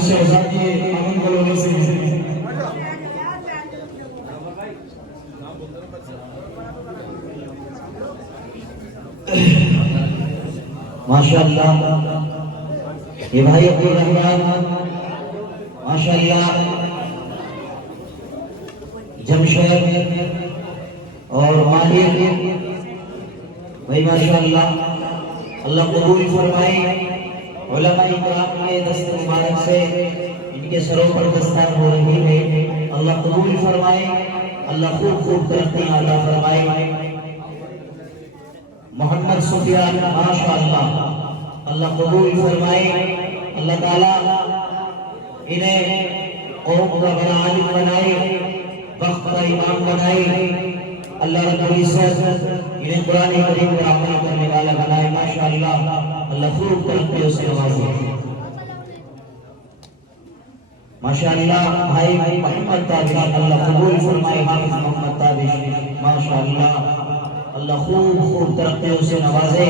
شہزاد یہ امن کالونی سے ماشاءاللہ یہ بھائی عبدالرحمن ماشاءاللہ جمشید اور ماہر بھائی ماشاءاللہ اللہ قبول فرمائے علماء اکرام کے دست مبارک سے ان کے سروں پر دستار ہو رہی ہے اللہ قبول فرمائے اللہ خوب خوب ترقی عطا فرمائے محمد سفیان ماشاءاللہ اللہ قبول فرمائے اللہ تعالیٰ انہیں قوم کا بڑا عالم بنائے وقت کا امام بنائے اللہ رب العزت انہیں قرآن کریم پر عمل کرنے والا بنائے ماشاءاللہ اللہ خوب ترقیوں سے نوازے ماشاءاللہ بھائی محمد تابش اللہ قبول فرمائے حافظ محمد تابش ماشاءاللہ اللہ خوب خوب ترقیوں سے نوازے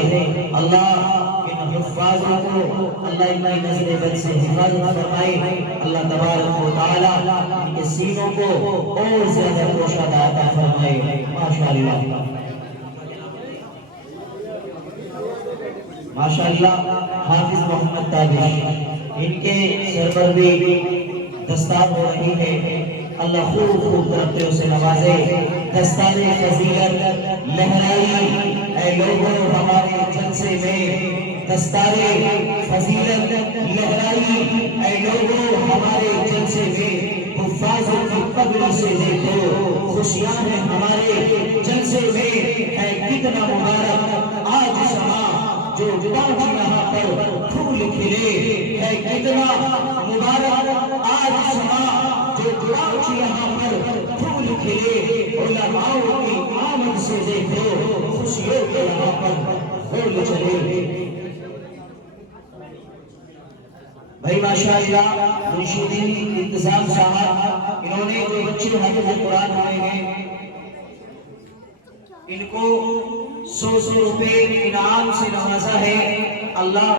اللہ ان حفاظوں کو اللہ ان کی نظر بد سے حفاظت فرمائے اللہ تبارک و تعالی ان کے سینوں کو اور زیادہ پوشیدہ عطا فرمائے ماشاءاللہ ماشاءاللہ حافظ محمد تابش ان کے سر پر بھی دستار ہو رہی ہے اللہ خوب خوب ترقیوں سے نوازے دستار فضیلت لہرائی اے لوگوں ہمارے جلسے میں دستار فضیلت لہرائی اے لوگوں ہمارے جلسے میں حفاظوں کی پگڑی سے دیکھو خوشیاں ہیں ہمارے جلسے میں ہے کتنا مبارک آج شمع جو باغ یہاں پر پھول کھلے ہے کتنا مبارک آج شمع جو باغ یہاں پر پھول کھلے علماء کی آمد سے دیکھو خوشیوں کے یہاں پر پھول چلے بھائی ماشاءاللہ منشدین انتظام صاحب انہوں نے جو بچے حافظ قرآن ہوئے ہیں ان کو 100 روپے انعام سے نوازا ہے اللہ